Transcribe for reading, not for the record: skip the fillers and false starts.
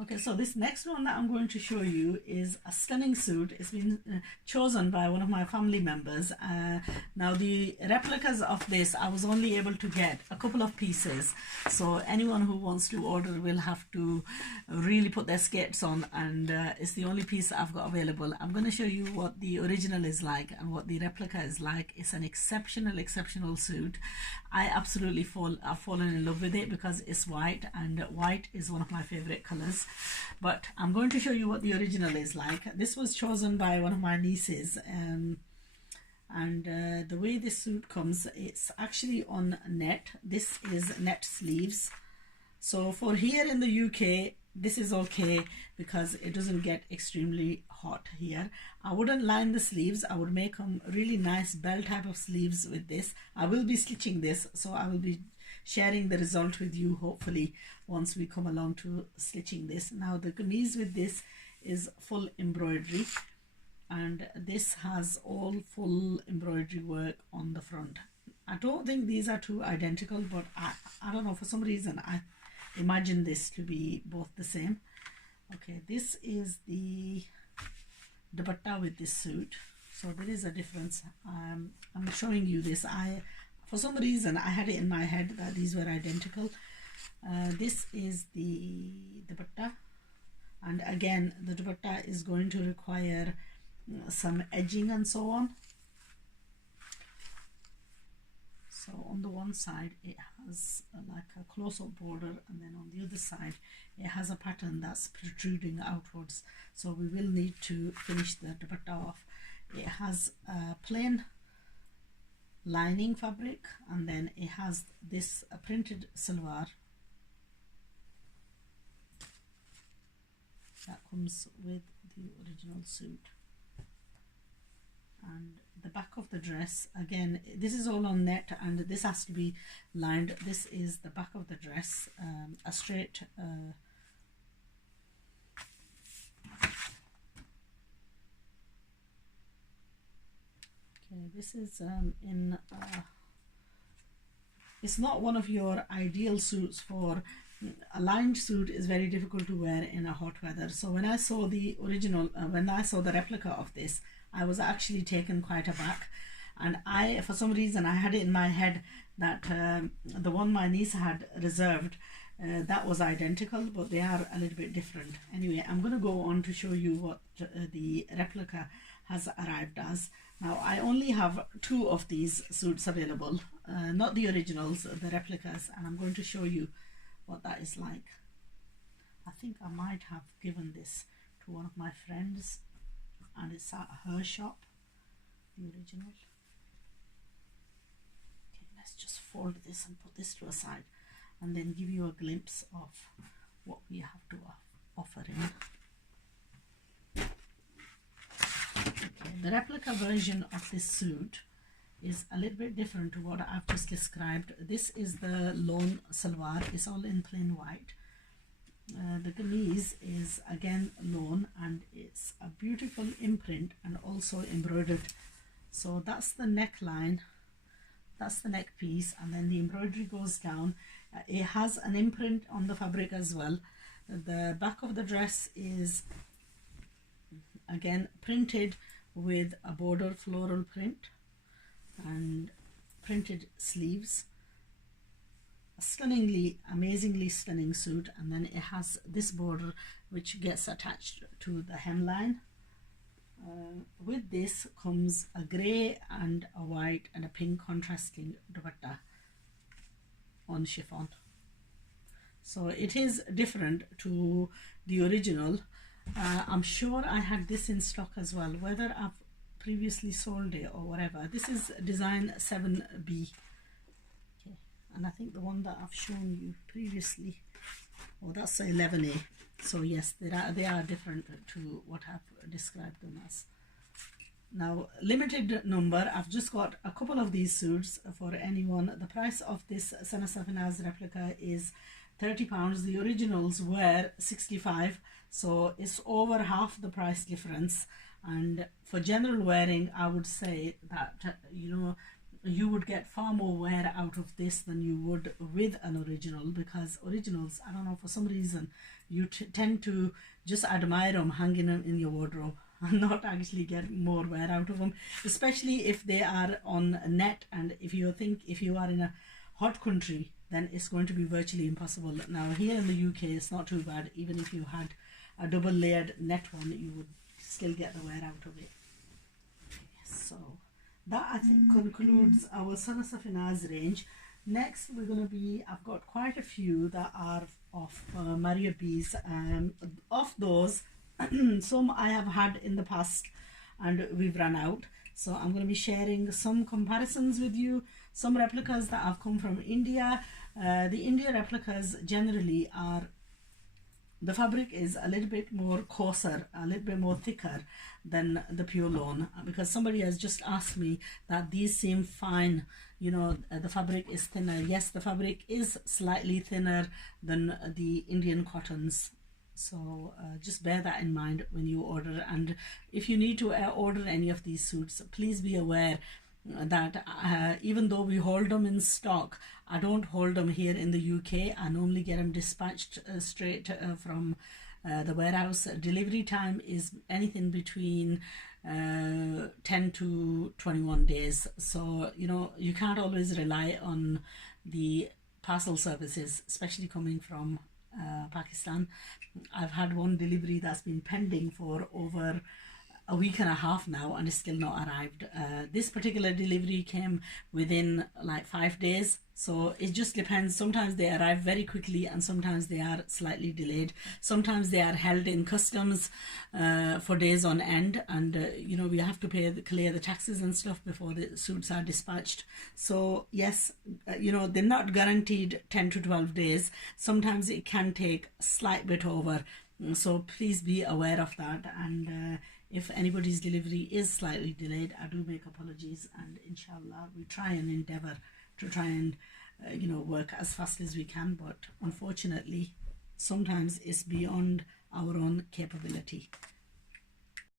Okay, so this next one that I'm going to show you is a stunning suit. It's been chosen by one of my family members. Now the replicas of this, I was only able to get a couple of pieces. So anyone who wants to order will have to really put their skates on, and it's the only piece I've got available. I'm going to show you what the original is like and what the replica is like. It's an exceptional suit. I absolutely I've fallen in love with it because it's white, and white is one of my favorite colors. But I'm going to show you what the original is like. This was chosen by one of my nieces, and the way this suit comes, it's actually on net. This is net sleeves. So for here in the UK, this is okay because it doesn't get extremely hot here. I wouldn't line the sleeves. I would make them really nice bell type of sleeves with this. I will be stitching this, so I will be sharing the result with you hopefully once we come along to stitching this. Now the kameez with this is full embroidery, and this has all full embroidery work on the front. I don't think these are two identical, but I don't know, for some reason I imagine this to be both the same. Okay, this is the dupatta with this suit, so there is a difference. I'm showing you this. For some reason I had it in my head that these were identical. This is the dupatta, and again the dupatta is going to require some edging and so on. So on the one side it has like a close-up border, and then on the other side it has a pattern that's protruding outwards, so we will need to finish the dupatta off. It has a plain lining fabric, and then it has this printed salwar that comes with the original suit. And the back of the dress, again this is all on net, and this has to be lined. This is the back of the dress, a straight okay, this is in it's not one of your ideal suits. For a lined suit is very difficult to wear in a hot weather. So when I saw the original, when I saw the replica of this, I was actually taken quite aback, and for some reason I had it in my head that the one my niece had reserved, that was identical, but they are a little bit different. Anyway, I'm going to go on to show you what the replica has arrived as. Now I only have two of these suits available, not the originals, the replicas, and I'm going to show you what that is like. I think I might have given this to one of my friends, and it's at her shop, the original. Okay, let's just fold this and put this to a side, and then give you a glimpse of what we have to offer in. Okay, the replica version of this suit is a little bit different to what I've just described. This is the lone salwar, it's all in plain white. The kameez is again lone, and it's a beautiful imprint and also embroidered. So that's the neckline, that's the neck piece, and then the embroidery goes down. It has an imprint on the fabric as well. The back of the dress is again printed with a border floral print and printed sleeves. A stunningly, amazingly stunning suit, and then it has this border which gets attached to the hemline. With this comes a grey and a white and a pink contrasting dupatta on chiffon. So it is different to the original. I'm sure I had this in stock as well, whether I've previously sold it or whatever. This is design 7B. Okay, and I think the one that I've shown you previously, oh, that's 11A. So yes, they are different to what I've described them as. Now, limited number, I've just got a couple of these suits for anyone. The price of this Sana Safinaz replica is £30. The originals were 65, so it's over half the price difference. And for general wearing, I would say that, you know, you would get far more wear out of this than you would with an original, because originals, I don't know, for some reason you tend to just admire them hanging them in your wardrobe and not actually get more wear out of them, especially if they are on net. And if you are in a hot country, then it's going to be virtually impossible. Now here in the UK it's not too bad. Even if you had a double layered net one, you would still get the wear out of it. Okay, so that I think concludes our Sana Safinaz range. Next we're going to be, I've got quite a few that are of Maria B's. Of those, some I have had in the past and we've run out. So I'm going to be sharing some comparisons with you, some replicas that have come from India. The India replicas generally are, the fabric is a little bit more coarser, a little bit more thicker than the pure lawn, because somebody has just asked me that these seem fine, you know, the fabric is thinner. Yes, the fabric is slightly thinner than the Indian cottons. So just bear that in mind when you order. And if you need to order any of these suits, please be aware that even though we hold them in stock, I don't hold them here in the UK. I normally get them dispatched straight from the warehouse. Delivery time is anything between 10 to 21 days. So, you know, you can't always rely on the parcel services, especially coming from Pakistan. I've had one delivery that's been pending for over a week and a half now and it's still not arrived. This particular delivery came within like 5 days, so it just depends. Sometimes they arrive very quickly and sometimes they are slightly delayed. Sometimes they are held in customs for days on end, and you know, we have to clear the taxes and stuff before the suits are dispatched. So yes, you know, they're not guaranteed 10 to 12 days. Sometimes it can take a slight bit over, so please be aware of that. And if anybody's delivery is slightly delayed, I do make apologies, and inshallah we try and endeavour to try and you know, work as fast as we can, but unfortunately sometimes it's beyond our own capability.